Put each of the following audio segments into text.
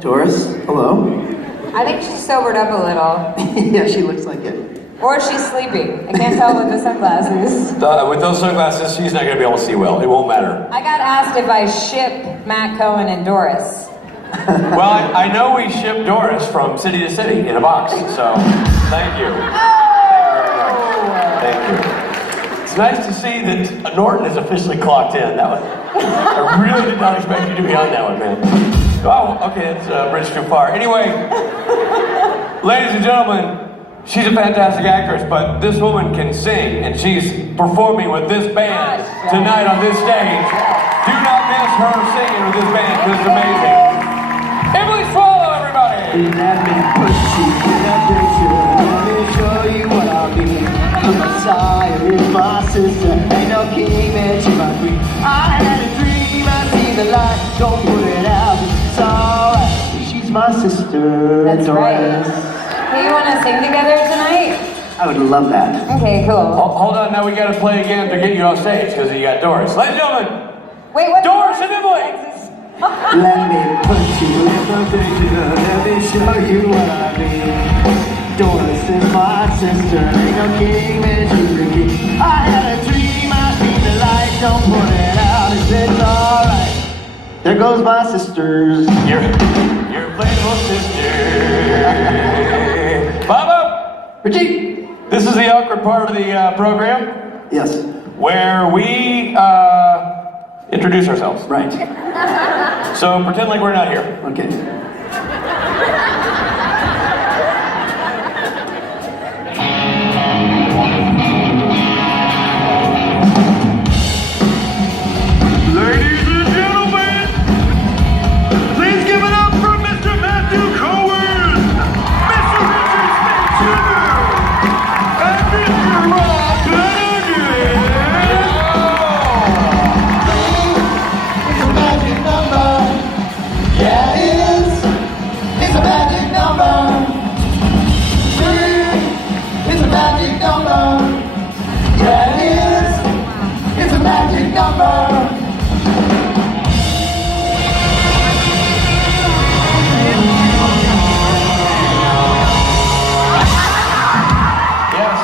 Doris, hello. I think she's sobered up a little. Yeah, she looks like it. Or she's sleeping. I can't tell with the sunglasses. With those sunglasses, she's not going to be able to see well. It won't matter. I got asked if I ship Matt Cohen and Doris. Well, I know we ship Doris from city to city in a box, so thank you. Thank you. It's nice to see that Norton is officially clocked in. I really did not expect you to be on that one, man. Oh, okay, it's a bridge too far. Anyway, ladies and gentlemen, she's a fantastic actress, but this woman can sing, and she's performing with this band tonight on this stage. Do not miss her singing with this band, because it's amazing. Emily Swallow, everybody! Let me put you in a picture. Let me show you what I mean. The Messiah is my sister. Ain't no king that you might be. I had a dream, I see the light. Don't put it out, it's alright. She's my sister. That's Doris. right. Hey, you want to sing together tonight? I would love that. Okay, cool. Hold on, now we gotta play again to get you off stage, because you got Doris. Ladies and gentlemen, Wait, what? Doris and Emily! Let me put you in a picture. Let me show you what I mean. Doris is my sister. Ain't no king that you can keep. I had a dream, I see the light. Don't put it out, it's alright. There goes my sisters. Your playful sister. Baba! Richie! This is the awkward part of the program, Yes. where we introduce ourselves. Right. So pretend like we're not here. Okay. Ladies and gentlemen, please give it up for Mr. Matthew Cohen, Mr. Richard Smith Jr., and Mr. Rob Benedict. It's a magic number. Yeah, it is. It's a magic number. Three. It's a magic number. Yeah, it is. It's a magic number. Yes.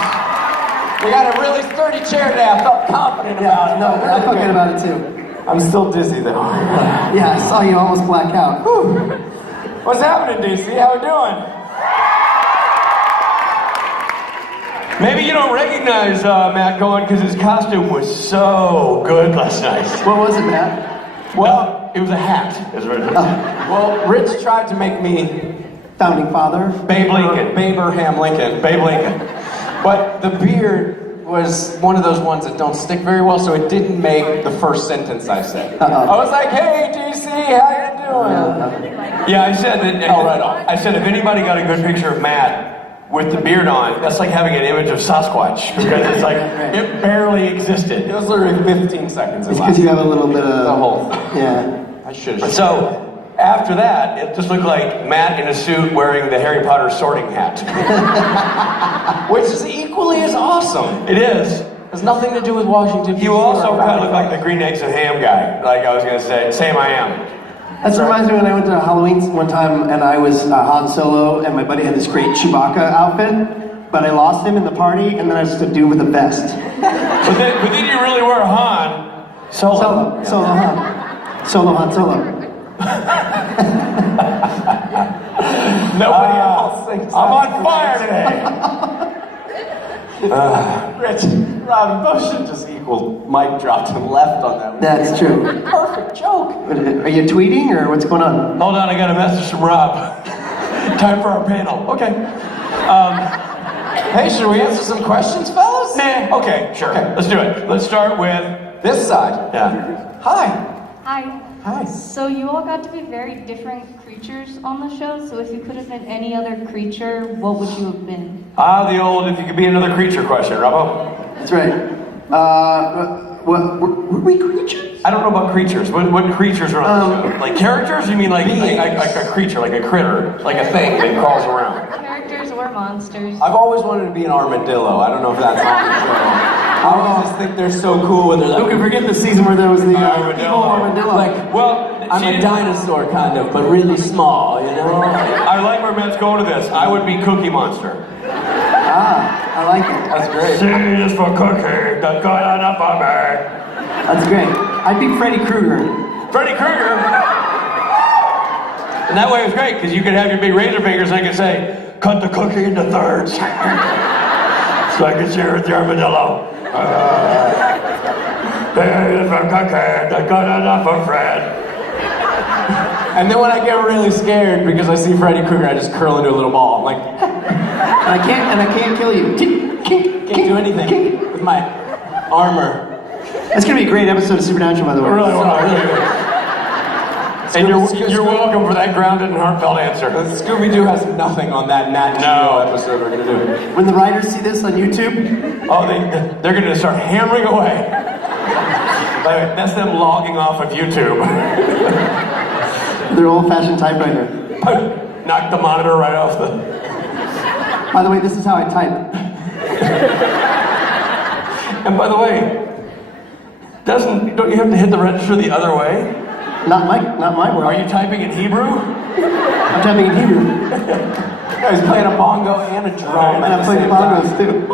We got a really sturdy chair today. I felt confident about it. No, I felt good about it too. I'm still dizzy though. Yeah, I saw you almost black out. Whew. What's happening, DC? How we doing? Maybe you don't recognize Matt Cohen because his costume was so good last night. What was it, Matt? Well, it was a hat. Is what it is. Well, Rich tried to make me Founding father. Babe Lincoln. Abraham Lincoln. Babe Lincoln. But the beard was one of those ones that don't stick very well, so it didn't make the first sentence I said. Uh-oh. I was like, hey, DC, how you doing? Yeah, I said that. Oh, right on. I said if anybody got a good picture of Matt with the beard on, that's like having an image of Sasquatch because it's like it barely existed. It was literally 15 seconds. It's because you have a little bit of... The whole thing. Yeah. I should have. So after that, it just looked like Matt in a suit wearing the Harry Potter sorting hat. Which is equally as awesome. It is. Has nothing to do with Washington, D.C. You also or kind of look like the green eggs and ham guy. Like I was gonna say, same I am. That reminds me when I went to Halloween one time and I was Han Solo and my buddy had this great Chewbacca outfit, but I lost him in the party and then I was just a dude with a vest. But then you really were Han Solo. Solo Han. Solo Han Solo. Nobody else thinks I'm that's on fire today. Rich, Rob, you both should just equal mic drop to the left on that one. That's true. Perfect joke. Are you tweeting or what's going on? Hold on, I got a message from Rob. Time for our panel. Okay. Hey, should we answer some questions, fellas? Nah. Okay, sure. Okay. Let's do it. Let's start with This side. yeah. Hi. Hi. Hi. So you all got to be very different creatures on the show, so if you could have been any other creature, what would you have been? The old if you could be another creature question, Robbo. That's right. Were we creatures? I don't know about creatures. What creatures are on the show? Like characters? You mean like a creature, like a critter, like a thing that crawls around? Characters or monsters? I've always wanted to be an armadillo. I don't know if that's on the show. I always just think they're so cool when they're like, Who can forget the season where there was the evil Armadillo. armadillo? like, Well, I'm a dinosaur kind of, but really small, you know? I like where Matt's going to this. I would be Cookie Monster. Ah, I like it. That's great. C is for cookie, the good on a bummer. That's great. I'd be Freddy Krueger. Freddy Krueger. And that way it was great, because you could have your big razor fingers and I could say, cut the cookie into thirds. So I could share with the armadillo. Here's for cookie, the good enough for Fred. And then when I get really scared because I see Freddy Krueger, I just curl into a little ball. I'm like, And I can't kill you. can't do anything with my armor. That's gonna be a great episode of Supernatural, by the way. Really, and Scooby- you're welcome for that grounded and heartfelt answer. Scooby-Doo has nothing on that Nat Geo episode we're gonna do. When the writers see this on YouTube, Oh, they're going to start hammering away. By the way, that's them logging off of YouTube. their old-fashioned typewriter. Knock the monitor right off the... By the way, this is how I type. And by the way, don't you have to hit the register the other way? Not my word. Are you typing in Hebrew? I'm typing in Hebrew. He's playing a bongo and a drum. And I'm playing bongos too.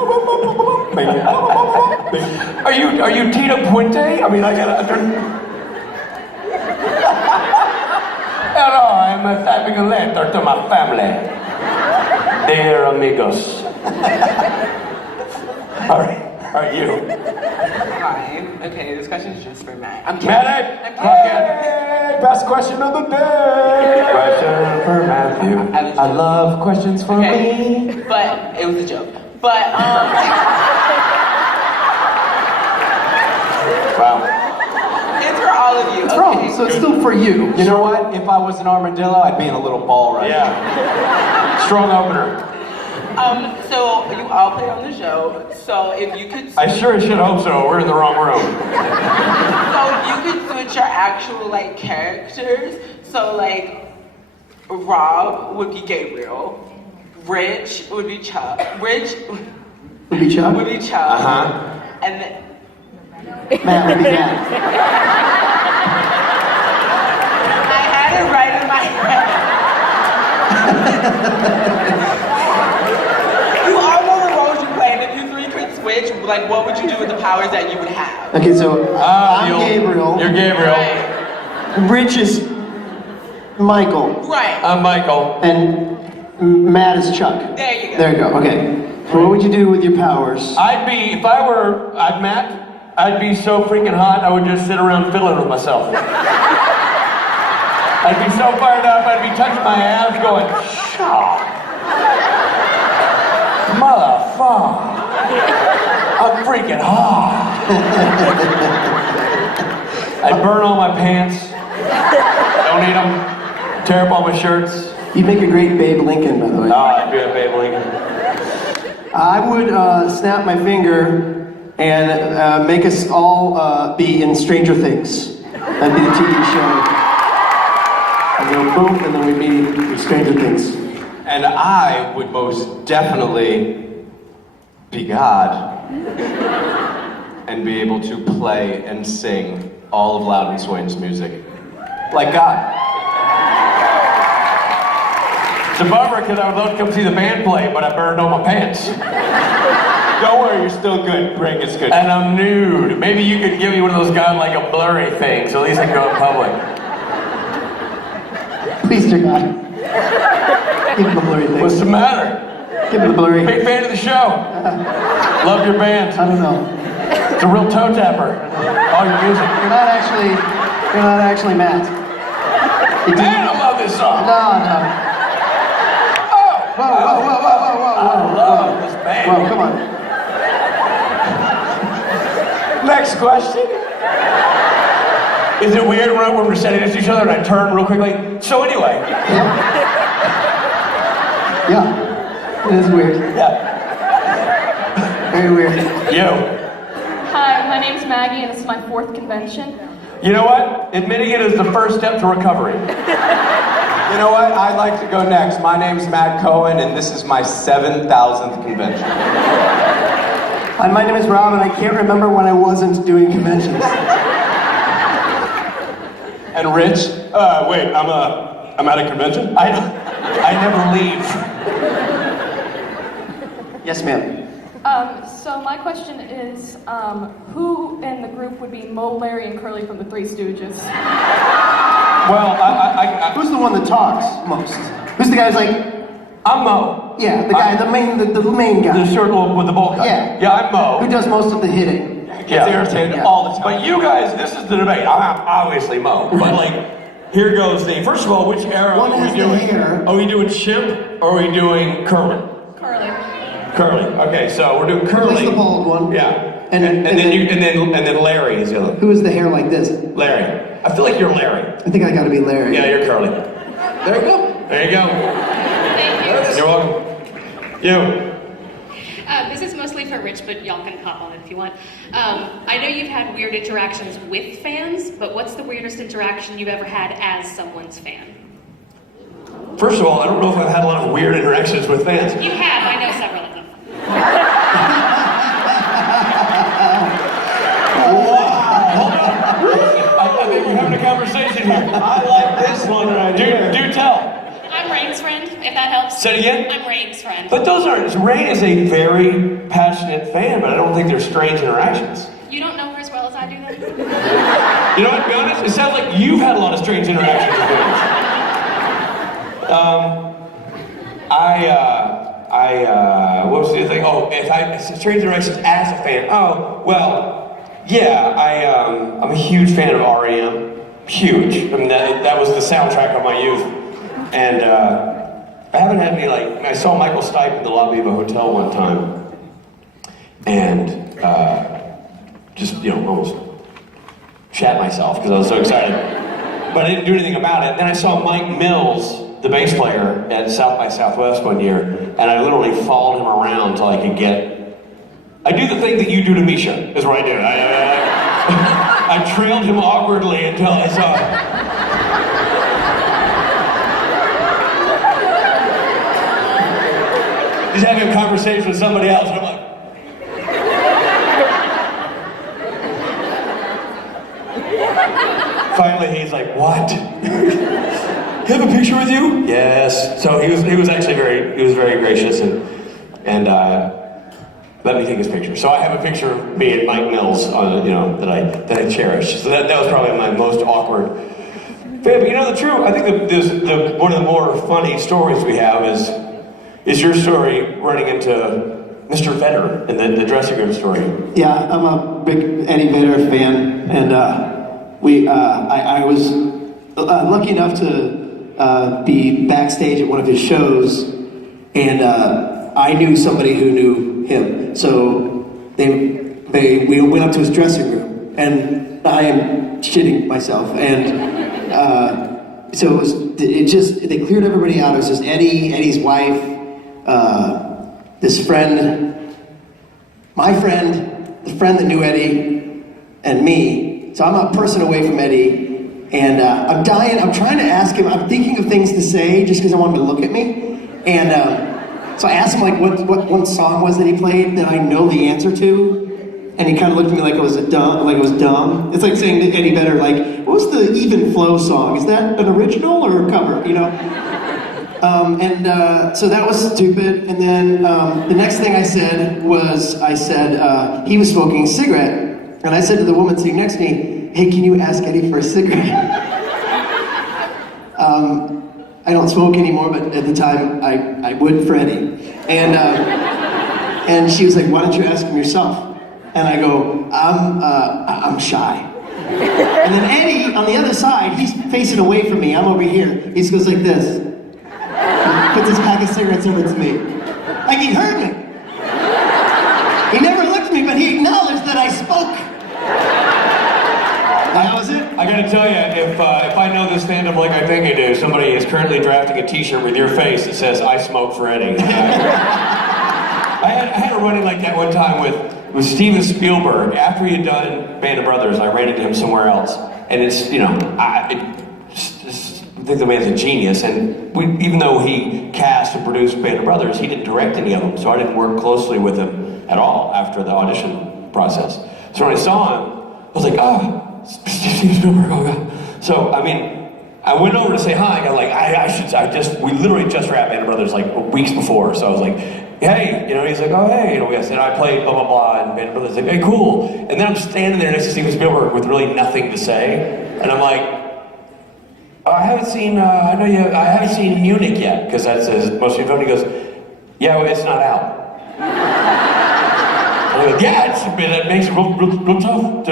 Are you Tito Puente? I mean, I gotta... Hello, I'm typing a letter to my family. Dear amigos. All right, you. Fine. Okay, this question is just for Matt. I'm kidding. Matt, I'm kidding. Best question of the day. Question for Matthew. I love questions for me. But it was a joke. But Wow. it's for all of you. It's wrong, so it's still for you. You know what? If I was an armadillo, I'd be in a little ball right now. Yeah. Strong opener. So you all play on the show. So if you could, I sure should hope so. We're in the wrong room. so if you could switch your actual like characters. So like, Rob would be Gabriel. Rich would be Chuck. Rich Would be Chuck? would be Chuck. Uh-huh. And then Matt would be Matt. I had it right in my head. You all know the roles you play, and if you three could switch, like what would you do with the powers that you would have? Okay, so I'm Gabriel. You're Gabriel. Right. Rich is Michael. Right. I'm Michael. And Matt is Chuck. There you go. There you go, okay. So what would you do with your powers? If I were Matt, I'd be so freaking hot, I would just sit around fiddling with myself. I'd be so fired up, I'd be touching my ass going, shaw. Motherfucker. I'm freaking hot. I'd burn all my pants. Don't eat them. Tear up all my shirts. You'd make a great Babe Lincoln, by the way. Oh, I'd be a Babe Lincoln. I would snap my finger and make us all be in Stranger Things. That'd be the TV show. And go boom, and then we'd be in Stranger Things. And I would most definitely be God and be able to play and sing all of Loudon Swain's music. Like God. It's a bummer because I would love to come see the band play, but I burned all my pants. Don't worry, you're still good. Bring it's good. And I'm nude. Maybe you could give me one of those like a blurry thing, so at least I can go in public. Please, dear God. Give him the blurry thing. What's the matter? Give him the blurry. Big fan of the show. Love your band. I don't know. It's a real toe tapper. All your music. You're not actually Matt. Man, I love this song. No. Oh, Whoa. I love this band. Whoa, come on. Next question. Is it weird when we're standing next to each other and I turn real quickly? So anyway. Yeah. It is weird. Yeah. Very weird. You. Hi, my name's Maggie, and this is my 4th convention. You know what? Admitting it is the first step to recovery. You know what? I'd like to go next. My name's Matt Cohen, and this is my 7,000th convention. Hi, my name is Rob, and I can't remember when I wasn't doing conventions. And Rich, Wait, I'm at a convention? I never leave. Yes, ma'am. So my question is, who in the group would be Moe, Larry, and Curly from the Three Stooges? Well, Who's the one that talks most? Who's the guy who's like, I'm Moe. yeah, the guy, the main guy. The short one with the bowl cut. Yeah. Yeah, I'm Moe. Who does most of the hitting? Gets irritated Yeah. all the time. But you guys, this is the debate. I'm obviously Moe. But like, here goes the, first of all, which era One are we has the doing? hair. Are we doing Chimp or are we doing Curly? Curly. Curly. Okay, so we're doing Curly. Curly's the bald one. Yeah. And then Larry is the other. Who has the hair like this? Larry. I feel like you're Larry. I think I gotta be Larry. Yeah, you're Curly. There you go. There you go. Thank you. You're welcome. You. This is mostly for Rich, but y'all can hop on it if you want. I know you've had weird interactions with fans, but what's the weirdest interaction you've ever had as someone's fan? First of all, I don't know if I've had a lot of weird interactions with fans. You have, I know several of them. I think you're having a conversation here. I like this one right here. Do tell. I'm Rain's friend, if that helps. Say it again? I'm Rain's friend. But those aren't, Rain is a very passionate fan, but I don't think they're strange interactions. You don't know her as well as I do then? You know what, to be honest, it sounds like you've had a lot of strange interactions with fans. What was the other thing? Oh, strange interactions as a fan. Oh, well, yeah, I'm a huge fan of R2M. Huge. I mean, that was the soundtrack of my youth. And I haven't had any, like, I saw Michael Stipe in the lobby of a hotel one time. And just, almost shat myself because I was so excited. But I didn't do anything about it. Then I saw Mike Mills, the bass player, at South by Southwest one year, and I literally followed him around till I could get... I do the thing that you do to Misha, is what I do. I trailed him awkwardly until I saw him. He's having a conversation with somebody else, and I'm like... Finally, he's like, what? Have a picture with you? Yes. So he was actually very gracious and let me take his picture. So I have a picture of me and Mike Mills on, that I cherish. So that was probably my most awkward. But the truth, I think one of the more funny stories we have is your story running into Mr. Vedder in the dressing room story. Yeah, I'm a big Eddie Vedder fan, and I was lucky enough to be backstage at one of his shows, and I knew somebody who knew him. So we went up to his dressing room, and I am shitting myself. And so they cleared everybody out. It was just Eddie's wife, this friend, my friend, the friend that knew Eddie, and me. So I'm a person away from Eddie. And I'm trying to ask him, I'm thinking of things to say just because I want him to look at me. And so I asked him what one song was that he played that I know the answer to. And he kind of looked at me like it was dumb. It's like saying to Eddie Vedder, like, what was the Even Flow song? Is that an original or a cover, So that was stupid. And then the next thing I said was, he was smoking a cigarette. And I said to the woman sitting next to me, hey, can you ask Eddie for a cigarette? I don't smoke anymore, but at the time I would for Eddie. And she was like, why don't you ask him yourself? And I go, I'm shy. And then Eddie, on the other side, he's facing away from me. I'm over here. He just goes like this. Puts his pack of cigarettes over to me. Like he heard me. He never looked at me, but he acknowledged that I spoke. That was it. I gotta tell you, if I know this stand-up like I think I do, somebody is currently drafting a t-shirt with your face that says, I smoke for Eddie. I had a run-in like that one time with Steven Spielberg. After he had done Band of Brothers, I ran into him somewhere else. And it's, I think the man's a genius. And even though he cast and produced Band of Brothers, he didn't direct any of them. So I didn't work closely with him at all after the audition process. So when I saw him, I was like, Steven Spielberg, oh God. So, I I went over to say hi. We literally just wrapped Band of Brothers like weeks before. So I was like, hey, he's like, oh, hey, I said, I played blah, blah, blah, and Band of Brothers. He's like, hey, cool. And then I'm standing there next to Steven Spielberg with really nothing to say. And I'm like, I haven't seen Munich yet, because that's his most recent film. He goes, yeah, well, it's not out. I'm like, yeah, it makes it real tough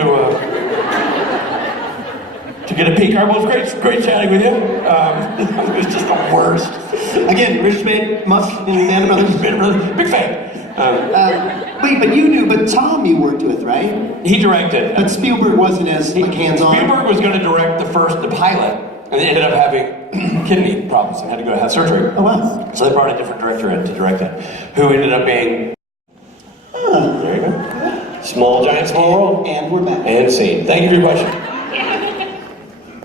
to get a peek. All right, well, it's great chatting with you. It was just the worst. Again, Rich made Musk and Band of Brothers. Big fan. Wait, but Tom you worked with, right? He directed. But Spielberg wasn't as hands-on? Spielberg was going to direct the pilot, and they ended up having kidney problems and had to go have surgery. Oh, wow. So they brought a different director in to direct it, who ended up being... There you go. Small, giant, small world. And we're back. And scene. Thank you for your question.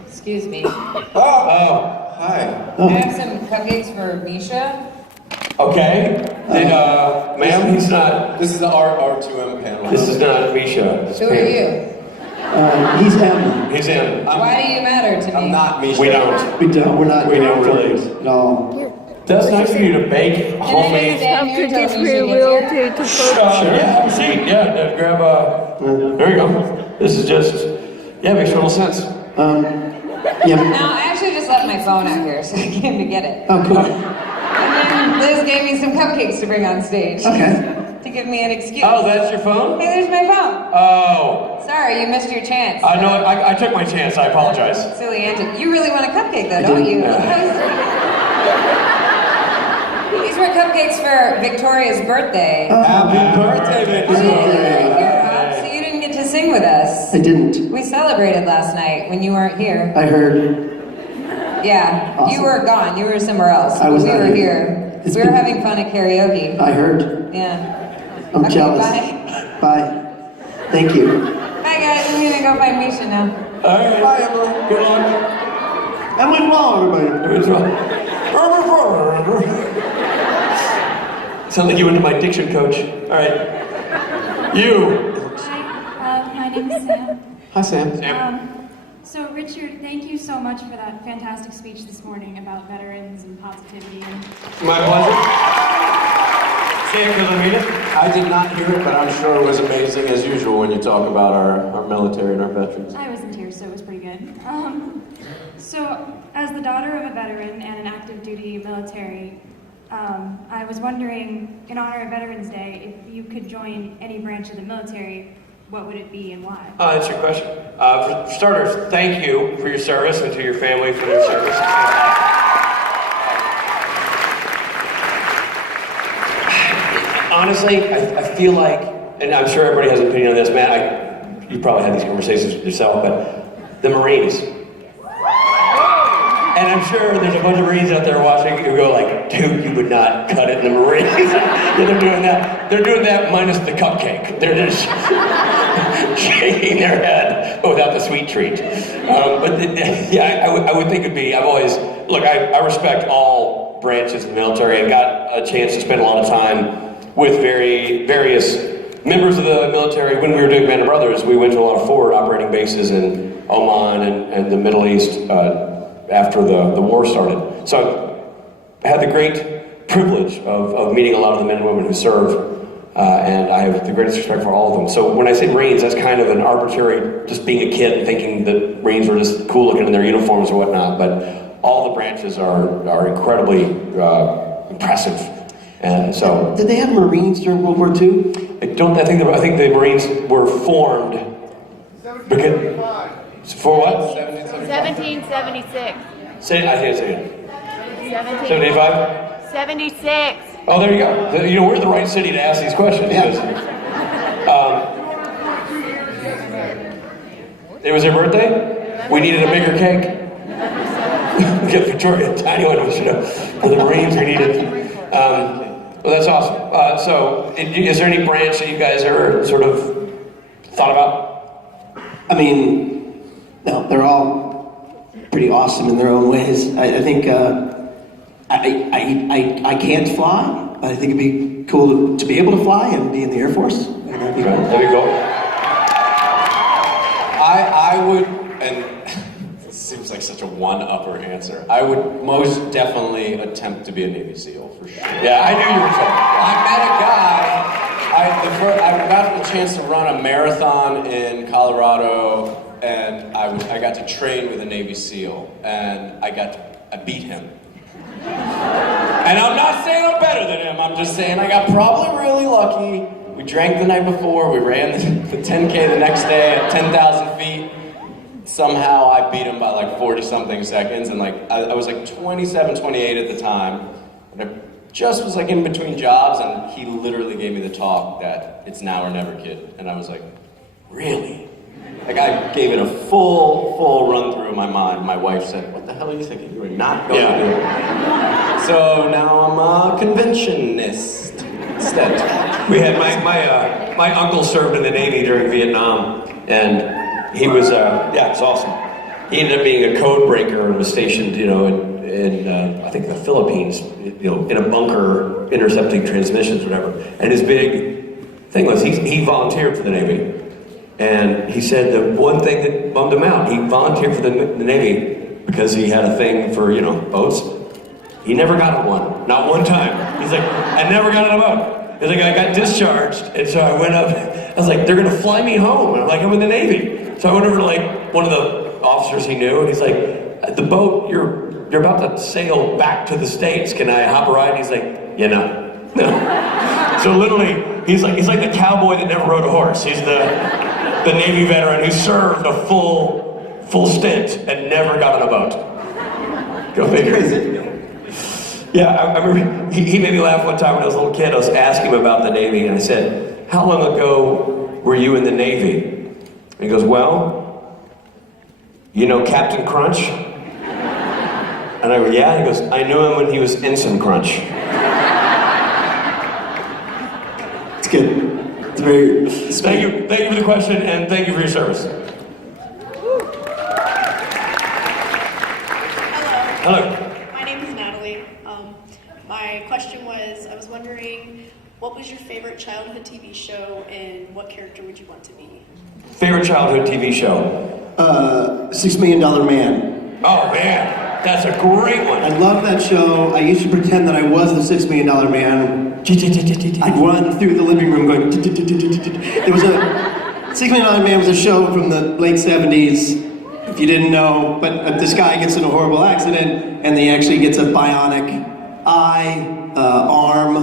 Excuse me. Oh, hi. I have some cupcakes for Misha. Okay. Ma'am, he's not... This is the R2M Panel. This is not Misha. Who are you? He's him. He's him. Why do you matter to me? I'm not Misha. We don't. We're not. We don't really. No. That's nice for you to bake homemade... Stand here until Misha gets here? Yeah, have a seat. Yeah, grab there you go. This is just... Yeah, makes total sense. Yeah. No, I actually just left my phone out here, so I came to get it. Oh, cool. And then Liz gave me some cupcakes to bring on stage. Okay. To give me an excuse. Oh, that's your phone? Hey, there's my phone. Oh. Sorry, you missed your chance. I know, I took my chance. I apologize. Silly antic. You really want a cupcake, though, don't you? These were cupcakes for Victoria's birthday. Happy birthday, Victoria. So you didn't get to sing with us. I didn't. We celebrated last night when you weren't here. I heard. Yeah, Awesome. you were gone. You were somewhere else. I was we not were here. here. We were having fun at karaoke. I heard. Yeah. I'm Okay, jealous. bye. Thank you. Bye, guys. I'm gonna go find Misha now. All right. Bye, Emma. Good luck. I went wrong, everybody. It was wrong. Sound like you went to my diction coach. All right. You. Hi, my name is Sam. Hi, Sam. So, Richard, thank you so much for that fantastic speech this morning about veterans and positivity. My pleasure. Say it because I mean it. I did not hear it, but I'm sure it was amazing as usual when you talk about our military and our veterans. I wasn't here, so it was pretty good. So, as the daughter of a veteran and an active duty military, I was wondering, in honor of Veterans Day, if you could join any branch of the military, what would it be and why? That's your question. For starters, thank you for your service and to your family for their service. Honestly, I feel like, and I'm sure everybody has an opinion on this, Matt, you probably had these conversations with yourself, but the Marines. And I'm sure there's a bunch of Marines out there watching who go like, dude, you would not cut it in the Marines. Yeah, they're doing that. They're doing that minus the cupcake. They're just shaking their head without the sweet treat. I would think it'd be, I respect all branches of the military and got a chance to spend a lot of time with various members of the military. When we were doing Band of Brothers, we went to a lot of forward operating bases in Oman and the Middle East after the war started. So I had the great privilege of meeting a lot of the men and women who serve, and I have the greatest respect for all of them. So when I say Marines, that's kind of an arbitrary, just being a kid and thinking that Marines were just cool looking in their uniforms or whatnot, but all the branches are incredibly impressive. And so, Did they have Marines during World War II? I think the Marines were formed because, for what? 1776. Say it. I can't say it. 75. 76. Oh, there you go. We're the right city to ask these questions. Because, it was their birthday. We needed a bigger cake. Get Victoria a tiny one for the Marines. We needed. Well, that's awesome. So, is there any branch that you guys ever sort of thought about? I mean, no, they're all pretty awesome in their own ways. I think I can't fly, but I think it'd be cool to be able to fly and be in the Air Force. That'd be cool. There you go. I would, and it seems like like such a one-upper answer. I would most definitely attempt to be a Navy SEAL, for sure. Yeah, I knew you were saying. I met a guy, I got the chance to run a marathon in Colorado, and I got to train with a Navy SEAL, and I beat him. And I'm not saying I'm better than him, I'm just saying I got probably really lucky. We drank the night before, we ran the 10K the next day at 10,000 feet. Somehow I beat him by like 40-something seconds, and like I was like 27, 28 at the time. And I just was like in between jobs, and he literally gave me the talk that it's now or never, kid. And I was like, really? Like I gave it a full run through my mind. My wife said, what the hell are you thinking? You are not going to do it. So now I'm a conventionist instead. We had my uncle served in the Navy during Vietnam, and he was it's awesome. He ended up being a code breaker and was stationed, in I think the Philippines, in a bunker intercepting transmissions, whatever. And his big thing was he volunteered for the Navy, and he said the one thing that bummed him out, he volunteered for the Navy because he had a thing for boats. He never got on one, not one time. He's like, I never got on a boat. He's like, I got discharged, and so I went up, I was like, they're gonna fly me home. And I'm like, I'm in the Navy. So I went over to like one of the officers he knew, and he's like, the boat, you're about to sail back to the States. Can I hop a ride? And he's like, yeah, no. So literally, he's like the cowboy that never rode a horse. He's the Navy veteran who served a full stint and never got on a boat. Go figure. Yeah, I remember he made me laugh one time when I was a little kid. I was asking him about the Navy, and I said, how long ago were you in the Navy? And he goes, well, you know Captain Crunch? And I go, yeah. He goes, I knew him when he was Ensign Crunch. It's good. It's very sweet. Thank you for the question, and thank you for your service. Hello. My name is Natalie. My question was, I was wondering, what was your favorite childhood TV show, and what character would you want to be? Favorite childhood TV show? $6 Million Man. Oh man, that's a great one. I love that show. I used to pretend that I was the $6 Million Man. I'd run through the living room going. There was $6 Million Man was a show from the late 70s. If you didn't know, but this guy gets in a horrible accident, and he actually gets a bionic eye, arm,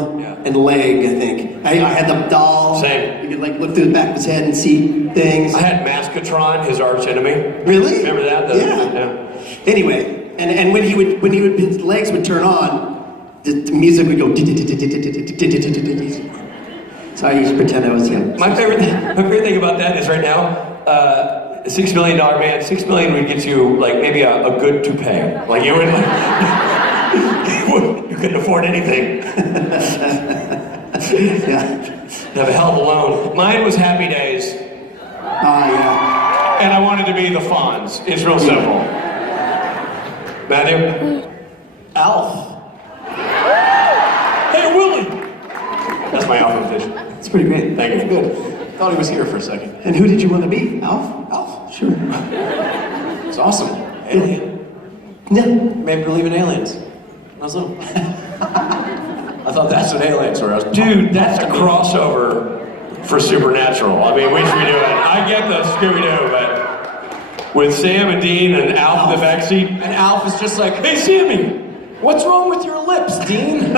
and leg, I think. I had the doll. Same. You could like look through the back of his head and see things. I had Mascotron, his arch enemy. Really? Remember that? Yeah. Anyway, and when his legs would turn on, the music would go. So I used to pretend I was him. My favorite thing about that is right now, $6 Million Man, $6 million would get you like maybe a good toupee. Like you would you couldn't afford anything. Yeah. Have a hell of a loan. Mine was Happy Days. Yeah. And I wanted to be the Fonz. It's real simple. Matthew? Alf. Hey, Willie! That's my Alf imitation. It's pretty great. Thank you. Good. Thought he was here for a second. And who did you want to be? Alf? Alf. Sure. It's awesome. Alien. Yeah. Made me believe in aliens when I was little. I thought that's what aliens were. Dude, that's a crossover for Supernatural. I mean, we should be doing it. I get the Scooby-Doo, but with Sam and Dean and Alf in the backseat. And Alf is just like, Hey, Sammy! what's wrong with your lips, Dean?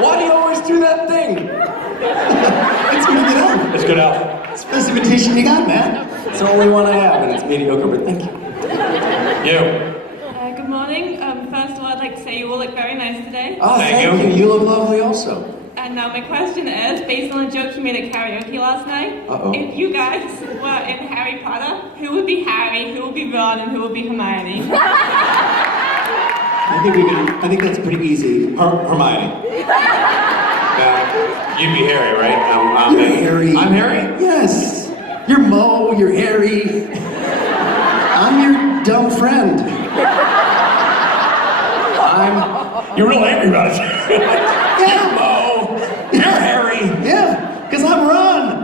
Why do you always do that thing? It's pretty good Alf. It's good Alf. It's the best imitation you got, man. It's the only one I have, and it's mediocre, but thank you. You. Good morning. First of all, I'd like to say you all look very nice today. Oh, Thank thank you. You look lovely also. And now my question is, based on a joke you made at karaoke last night, Uh-oh. if you guys were in Harry Potter, who would be Harry, who would be Ron, and who would be Hermione? I think that's pretty easy. Hermione. You'd be Harry, right? You're Harry. I'm Harry? Yes. You're Mo, you're Harry. I'm your dumb friend. You're real angry about it. Yeah. You're Mo. You're Harry. Yeah, because I'm Ron.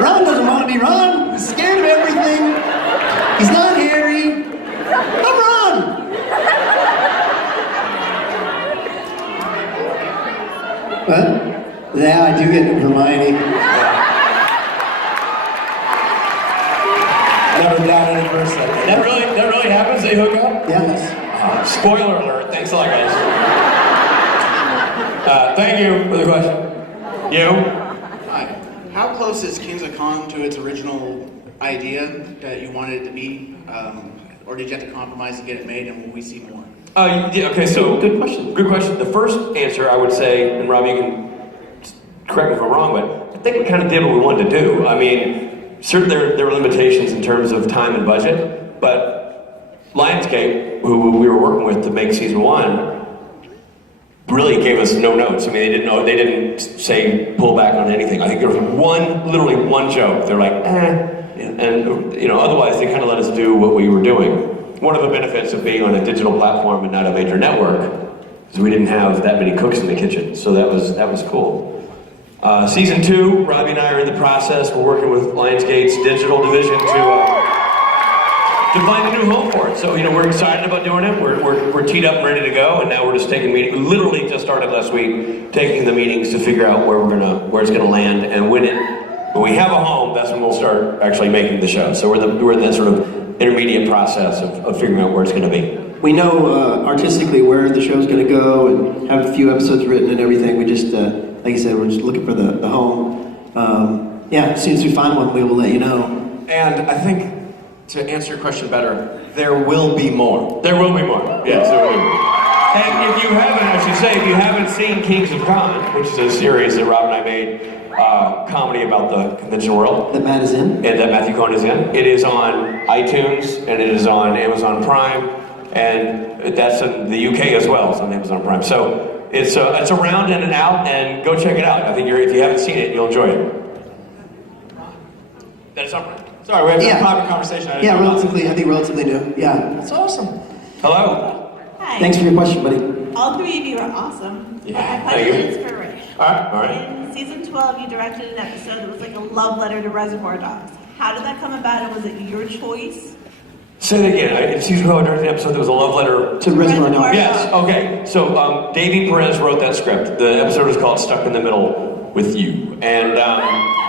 Ron doesn't want to be Ron. He's scared of everything. He's not Harry. What? Yeah, I do get Hermione. Never doubted it for a second. That really happens? They hook up? Yes. Spoiler alert. Thanks a lot, guys. Thank you for the question. You? Hi. How close is Kings of Con to its original idea that you wanted it to be? Or did you have to compromise to get it made, and will we see more? Yeah, okay, so good question. Good question. The first answer I would say, and Rob, you can correct me if I'm wrong, but I think we kind of did what we wanted to do. I mean, certainly there were limitations in terms of time and budget, but Lionsgate, who we were working with to make season 1, really gave us no notes. I mean, they didn't say pull back on anything. I think there was literally one joke. They're like, and otherwise they kind of let us do what we were doing. One of the benefits of being on a digital platform and not a major network is we didn't have that many cooks in the kitchen, so that was cool. Season 2, Robbie and I are in the process. We're working with Lionsgate's digital division to find a new home for it. So we're excited about doing it. We're teed up and ready to go, and now we're just taking meetings. We literally just started last week taking the meetings to figure out where it's gonna land, and when we have a home, that's when we'll start actually making the show. So we're in that sort of intermediate process of figuring out where it's gonna be. We know artistically where the show's gonna go and have a few episodes written and everything. We just, like I said, we're just looking for the home. As soon as we find one, we will let you know. And I think, to answer your question better, there will be more. There will be more. Yes, there will be more. And if you haven't seen Kings of Con, which is a series that Rob and I made, comedy about the convention world. That Matt is in. And that Matthew Cohn is in. It is on iTunes, and it is on Amazon Prime, and that's in the UK as well. It's on Amazon Prime. So it's around and out, and go check it out. I think if you haven't seen it, you'll enjoy it. That's on Prime. Sorry, we have a private conversation. I think relatively new. Yeah. That's awesome. Hello. Hi. Thanks for your question, buddy. All three of you are awesome. Yeah. My question is for Rich. All right. In season 12, you directed an episode that was like a love letter to Reservoir Dogs. How did that come about, and was it your choice? Say that again. In season 12, I directed an episode that was a love letter to Reservoir Dogs. Yes. Okay. So Davey Perez wrote that script. The episode was called "Stuck in the Middle with You," and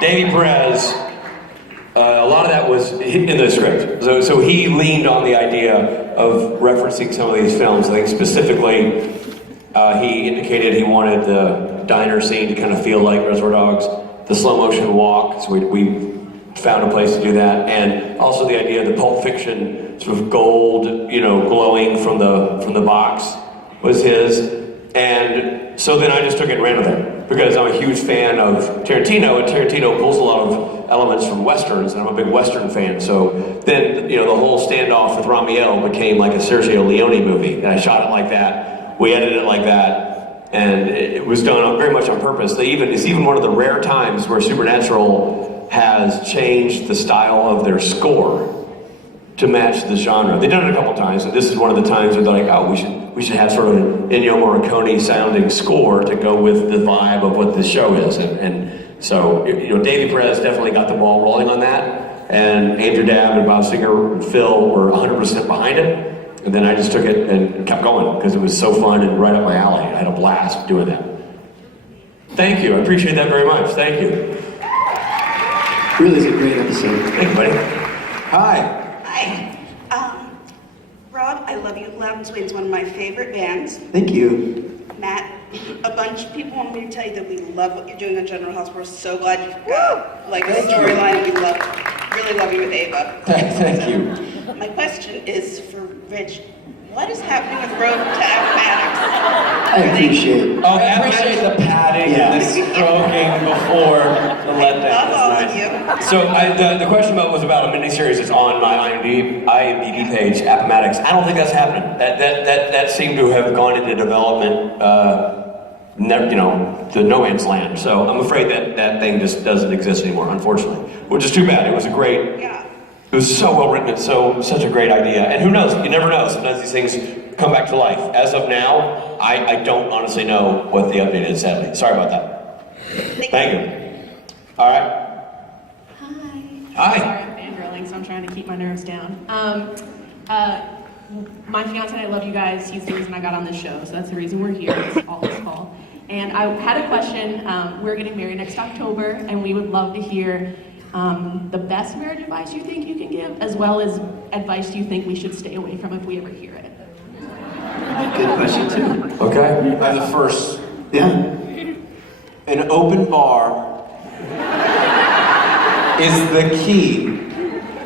Davey Perez. A lot of that was in the script. So he leaned on the idea of referencing some of these films. I think specifically, he indicated he wanted the diner scene to kind of feel like Reservoir Dogs, the slow motion walk. So we found a place to do that, and also the idea of the Pulp Fiction sort of gold, glowing from the box was his. And so then I just took it and ran with it, because I'm a huge fan of Tarantino, and Tarantino pulls a lot of elements from Westerns, and I'm a big Western fan. So then, the whole standoff with Ramiel became like a Sergio Leone movie, and I shot it like that. We edited it like that, and it was done very much on purpose. It's even one of the rare times where Supernatural has changed the style of their score to match the genre. They've done it a couple times, and this is one of the times where they're like, oh, we should have sort of an Ennio Morricone sounding score to go with the vibe of what this show is. And so, Davey Perez definitely got the ball rolling on that, and Andrew Dabb and Bob Singer and Phil were 100% behind it. And then I just took it and kept going, because it was so fun and right up my alley. I had a blast doing that. Thank you, I appreciate that very much, thank you. Really is a great episode. Thank you, buddy. Hi. Rob, I love you. Loud and Sweet is one of my favorite bands. Thank you. Matt, a bunch of people want me to tell you that we love what you're doing on General House. We're so glad you've got a storyline. We really love you with Ava. Thank you. My question is for Rich. What is happening with Road to Appomattox? I appreciate. I appreciate the padding and the stroking before the letdown. Love all of you. So the question was about a miniseries that's on my IMDb page, Appomattox. I don't think that's happening. That seemed to have gone into development, to no man's land. So I'm afraid that thing just doesn't exist anymore, unfortunately. Which is too bad. It was it was so well written and such a great idea. And who knows? You never know. Sometimes these things come back to life. As of now, I don't honestly know what the update is, sadly. Sorry about that. Thank you. All right. Hi. Sorry, I'm fangirling, so I'm trying to keep my nerves down. My fiance and I love you guys. He's the reason I got on this show, so that's the reason we're here. It's all his fault. And I had a question. We're getting married next October, and we would love to hear the best marriage advice you think you can give, as well as advice you think we should stay away from if we ever hear it. Good question, too. Okay. I have the first. Yeah. An open bar is the key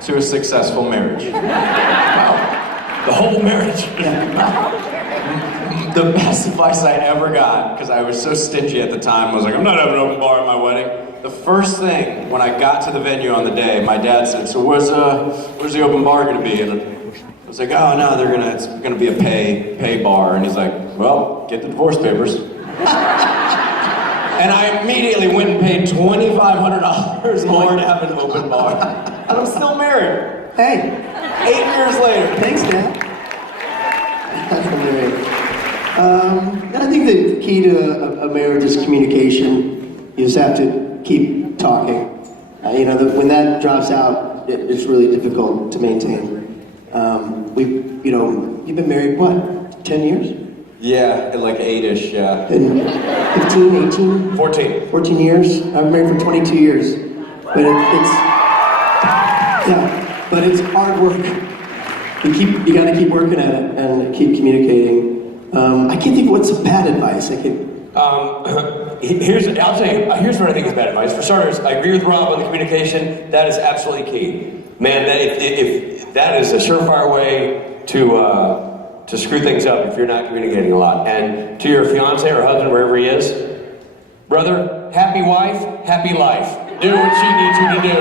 to a successful marriage. Wow. The whole marriage. The best advice I ever got, because I was so stingy at the time, was like, I'm not having an open bar at my wedding. The first thing, when I got to the venue on the day, my dad said, so where's the open bar gonna be? And I was like, oh no, it's gonna be a pay bar. And he's like, well, get the divorce papers. And I immediately went and paid $2,500 more to have an open bar. And I'm still married. Hey. 8 years later. Thanks, Dad. That's hilarious. I think the key to a marriage is communication. You just have to keep talking. When that drops out, it's really difficult to maintain. You've been married, what, 10 years? Yeah, like 8-ish, yeah. And 15, 18? 14. 14 years? I've been married for 22 years. But but it's hard work. You gotta keep working at it and keep communicating. I can't think of what's bad advice. Here's what I think is bad advice. For starters, I agree with Rob on the communication. That is absolutely key. Man, if that is a surefire way to screw things up if you're not communicating a lot. And to your fiance or husband, wherever he is, brother, happy wife, happy life. Do what she needs you to do.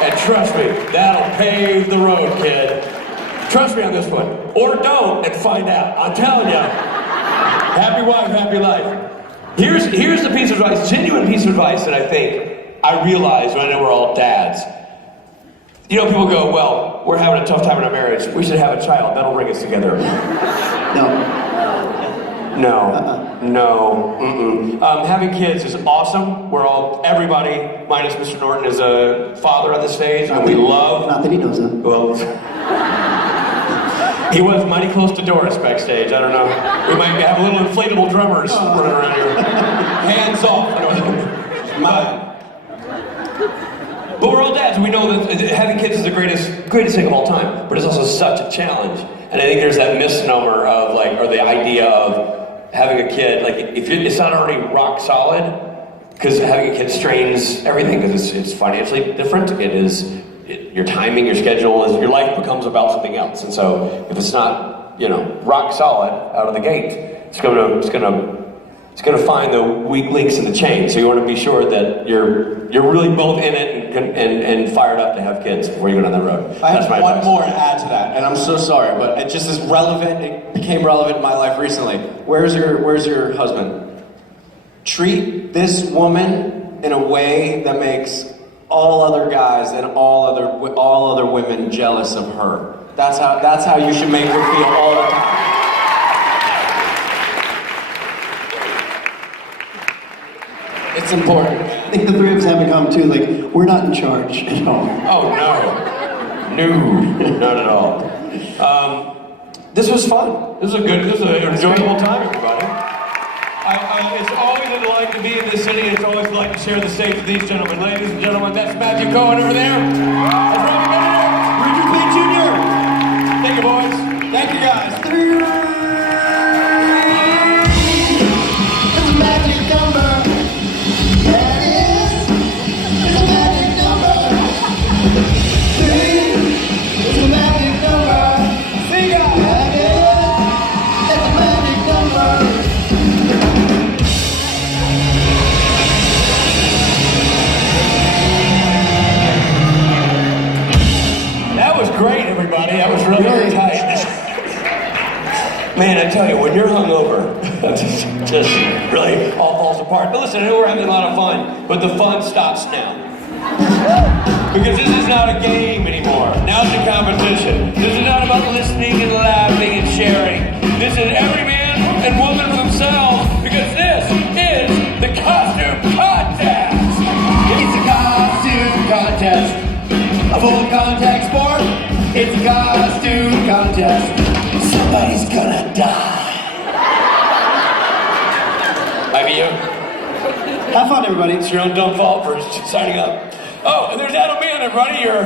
And trust me, that'll pave the road, kid. Trust me on this one. Or don't and find out. I'm telling you. Happy wife, happy life. Here's the piece of advice, genuine piece of advice that I think I realized when I know we're all dads. People go, well, we're having a tough time in our marriage. We should have a child. That'll bring us together. No. Having kids is awesome. Everybody, minus Mr. Norton, is a father on the stage, and we love. Not that he knows that. Well, he was mighty close to Doris backstage. I don't know. We might have little inflatable drummers running around here. Hands off. But we're all dads. We know that having kids is the greatest thing of all time. But it's also such a challenge. And I think there's that misnomer of or the idea of having a kid, if it's not already rock solid, because having a kid strains everything, because it's financially different. Your timing, your schedule, your life becomes about something else. And so if it's not, rock solid out of the gate, it's gonna find the weak links in the chain. So you want to be sure that you're really both in it and fired up to have kids before you go down that road. I have one more to add to that, and I'm so sorry, but it just is relevant. It became relevant in my life recently. Where's your husband? Treat this woman in a way that makes all other guys and all other women jealous of her. That's how you should make her feel all the time. It's important. I think the three of us have in common too, we're not in charge at all. Oh, no, not at all. This was fun. This was an enjoyable time, everybody. It's always a delight to be in this city. It's always a delight to share the stage with these gentlemen. Ladies and gentlemen, that's Matthew Cohen over there. That's Robbie Benedict. Richard Lee Jr. Thank you, boys. Thank you, guys. It's a magic number. That is. It's a magic number. Three. It's a magic number. See ya. That is. It's a magic number. That was great, everybody. That was really tight. Man, I tell you, when you're hungover, just really all falls apart. But listen, I know we're having a lot of fun, but the fun stops now. Because this is not a game anymore. Now it's a competition. This is not about listening and laughing and sharing. This is every man and woman for themselves, because this is the costume contest. It's a costume contest. A full contact sport. It's a costume contest. Somebody's gonna die. I you. Have fun, everybody. It's your own dumb fault for signing up. Oh, and there's Adam Mann, everybody. You're